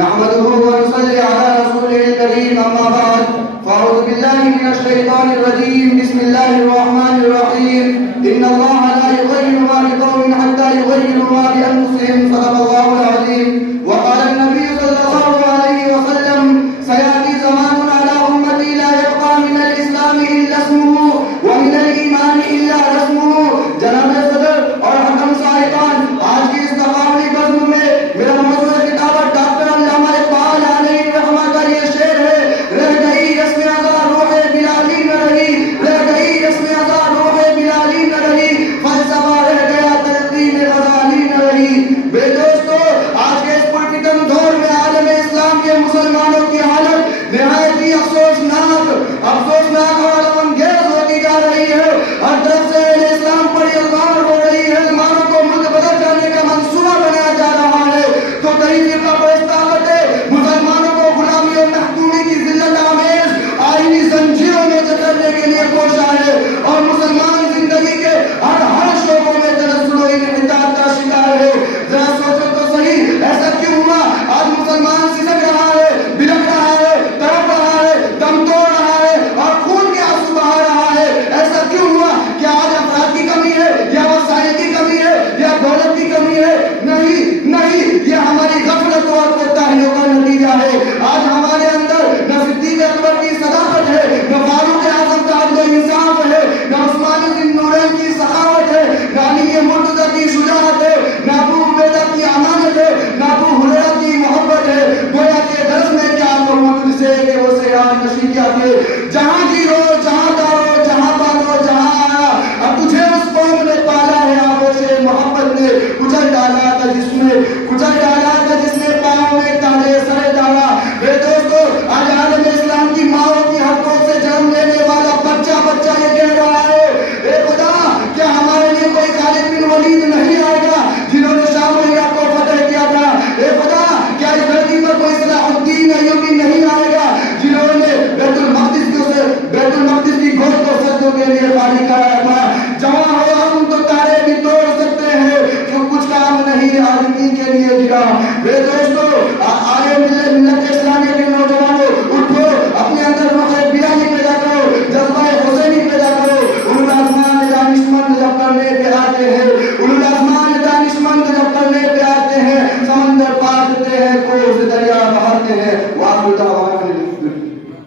نحمده ونصلي على رسوله الكريم أما بعد فأعوذ بالله من الشيطان الرجيم بسم الله الرحمن الرحيم إن الله لا يغير ما بقوم حتى يغيروا ما بأنفسهم صدق الله العظيم وقال النبي صلى الله عليه وسلم سيأتي زمان على أمتي لا يبقى من الإسلام إلا اسمه ومن الإيمان إلا رسمه. جناب صدر اور حکم صاحبان، آج کی اس تقابلی بزم میں میرا موضوع خطابت ڈاکٹر علامہ اقبال علیہ رحمہ کا یہ شعر ہے: رہ گئی رسم ادا روح بلالی نہ رہی، رہ گئی رسم ادا روح بلالی نہ رہی، فلسفہ رہ گیا تلقین غزالی نہ رہی. بے دوستو، آج کے اس پرفتن دور میں عالم اسلام کے مسلمانوں کی حالت نہایت ہی افسوسناک اور غمانگیز ہوتی جا رہی ہے. ہر طرف سے اہل اسلام پر الزام ہو رہی ہے، مسلمانوں کو ملک بدل جانے کا منصوبہ بنایا جا رہا ہے. تو کئی فرقہ پرست طاقتیں مسلمانوں کو غلامی اور محکومی کی ذلت آمیز آئینی زنجیروں میں جکڑنے کے لیے کوشاں ہے اور مسلمان زندگی کے ہر شعبوں میں تنزل و انحطاط کا شکار ہے. ذرا سوچو تو صحیح، ایسا کیوں ہوا؟ آج مسلمان سسک رہا ہے، بلک رہا ہے، تڑپ رہا ہے، دم توڑ رہا ہے اور خون کے آنسو بہا رہا ہے. ایسا کیوں ہوا؟ کیا آج افراد کی کمی ہے یا وسائل کی کمی ہے یا دولت کی کمی ہے؟ نہیں نہیں، یہ ہماری غفلت اور کوتاہیوں کا نتیجہ ہے. آج ہمارے اندر نہ صدیق اکبر کی صداقت ہے، نہ فاروق اعظم کا عدل و انصاف ہے، نہ عثمان بن نورین کی سخاوت ہے، نہ علی مرتضیٰ کی شجاعت ہے، نہ ابو عبیدہ کی امانت ہے، نہ ابو ہریرہ کی محبت ہے. گویا کہ درس میں کیا کہوں تجھ سے کہ وہ سیران نشی کیا تھے. جہاں جیرو، جہاں دارو، جہاں پالو، جہاں آیا، اب تجھے اس قوم نے پالا ہے. آغوش محبت نے کچل ڈالا تھا جس نے پاؤں میں تالے سر ڈالا. میرے دوستو، آج عالم اسلام کی ماؤں کی حقوں سے جنم لینے والا بچہ یہ کہہ رہا ہے: اے خدا، کیا ہمارے لیے کوئی خالد بن ولید نہیں آئے گا؟